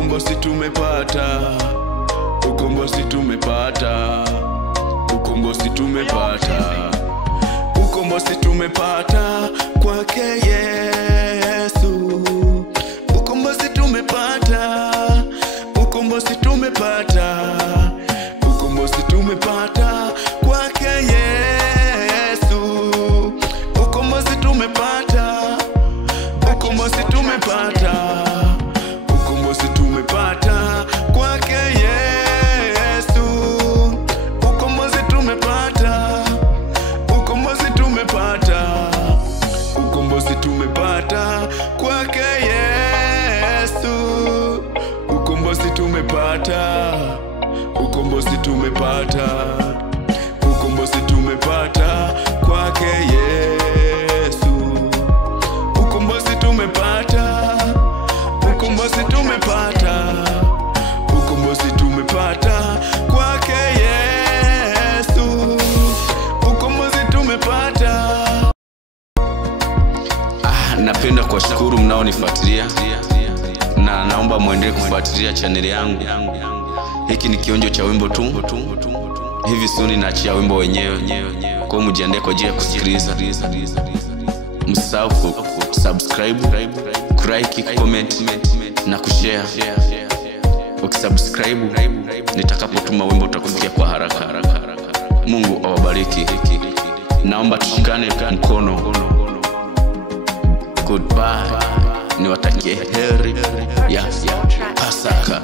ukombozi tumepata, ukombozi tumepata, ukombozi tumepata, ukombozi tumepata kwake Yesu. Ukombozi tumepata, ukombozi tumepata, ukombozi tumepata kwake Yesu. Ukombozi tumepata, ukombozi tumepata, ukombozi tumepata kwake Yesu. Ukombozi tumepata, ukombozi tumepata, ukombozi tumepata kwake Yesu. Ukombozi tumepata, ukombozi tumepata, ukombozi tumepata kwake Yesu. Ukombozi tumepata, ukombozi tumepata, ukombozi tumepata kwake Yesu. Ukombozi tumepata. Napenda kuwashukuru mnaonifuatilia na naomba muendelee kufuatilia channel yangu. Hiki ni kionjo cha wimbo tu. Hivi soon naachia wimbo wenyewe. Kwa mjiandae kwa ajili ya kusikiliza. Msisahau subscribe, like, comment na kushare. Ukisubscribe nitakapotuma wimbo utakufikia kwa haraka. Mungu awabariki. Naomba tushikane mkono. Goodbye. Niwatakie heri ya Pasaka.